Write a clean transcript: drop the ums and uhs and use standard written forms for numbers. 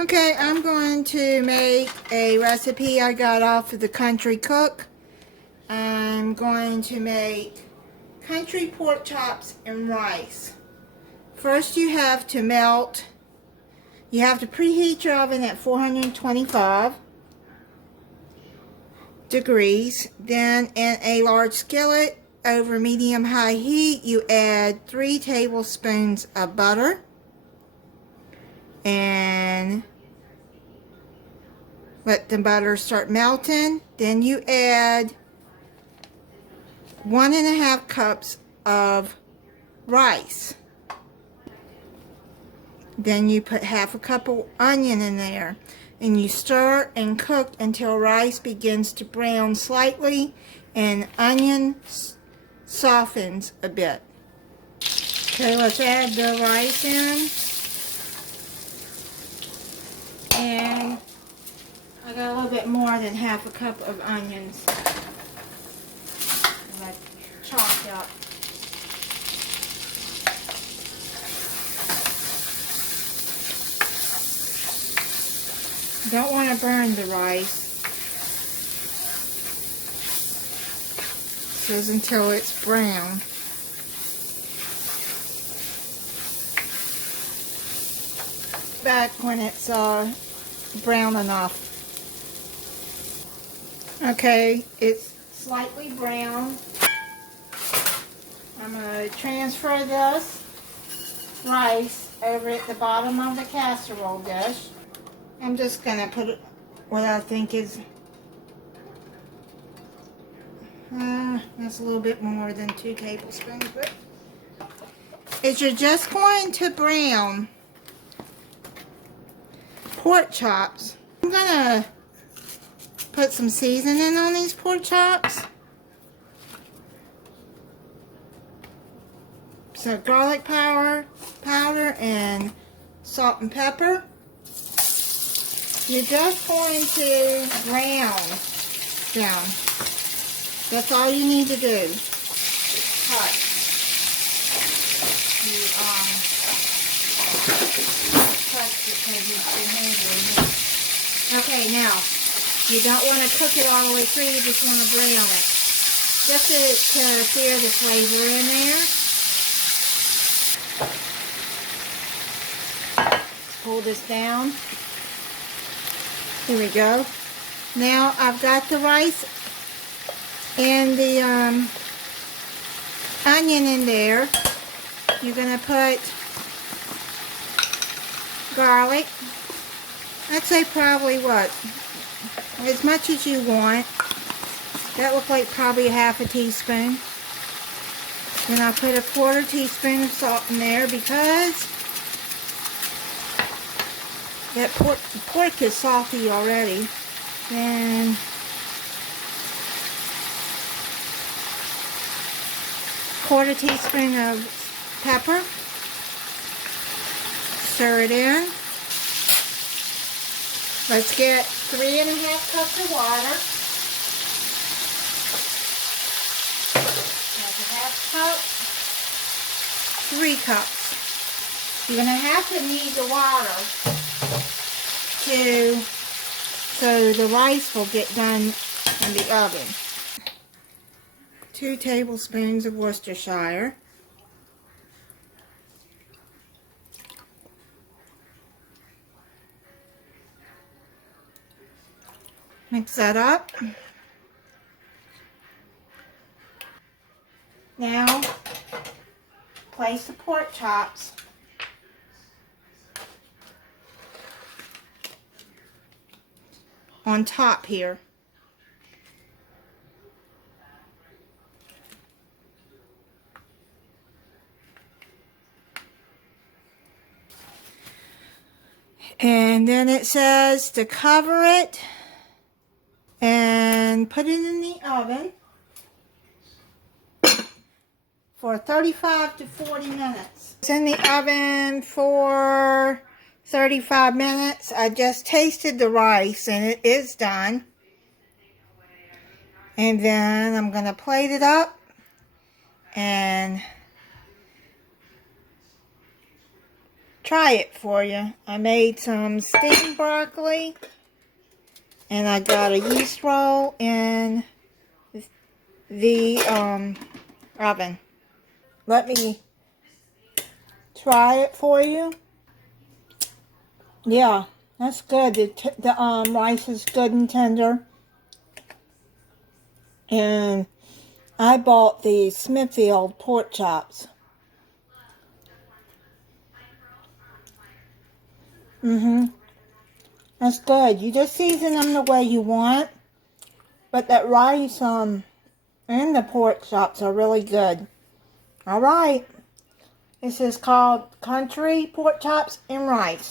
Okay, I'm going to make a recipe I got off of the Country Cook. I'm going to make country pork chops and rice. First you have to preheat your oven at 425 degrees. Then in a large skillet over medium-high heat, you add 3 tablespoons of butter and let the butter start melting. Then you add 1.5 cups of rice. Then you put 1/2 cup of onion in there, and you stir and cook until rice begins to brown slightly and onion softens a bit. Okay, let's add the rice in. And I got a little bit more than 1/2 cup of onions that I chopped up. Don't want to burn the rice. It says until it's brown. Back when it's brown enough. Okay, it's slightly brown. I'm going to transfer this rice over at the bottom of the casserole dish. I'm just going to put what I think is, that's a little bit more than 2 tablespoons, but as you're just going to brown pork chops, I'm going to put some seasoning on these pork chops. So garlic powder and salt and pepper. You're just going to brown them. That's all you need to do. Cut. Okay, now you don't want to cook it all the way through. You just want to brown it, just to sear the flavor in there. Pull this down. Here we go. Now I've got the rice and the onion in there. You're going to put garlic. I'd say probably what? As much as you want. That looked like probably 1/2 teaspoon. Then I'll put 1/4 teaspoon of salt in there because that pork is salty already. Then quarter teaspoon of pepper. Stir it in. Let's get 3.5 cups of water. That's 1/2 cup. 3 cups. You're going to have to knead the water so the rice will get done in the oven. 2 tablespoons of Worcestershire. Mix that up. Now, place the pork chops on top here. And then it says to cover it and put it in the oven for 35 to 40 minutes. It's in the oven for 35 minutes. I just tasted the rice and it is done. And then I'm going to plate it up and try it for you. I made some steamed broccoli, and I got a yeast roll in the oven. Let me try it for you. Yeah, that's good. The rice is good and tender. And I bought the Smithfield pork chops. That's good. You just season them the way you want. But that rice and the pork chops are really good. Alright. This is called country pork chops and rice.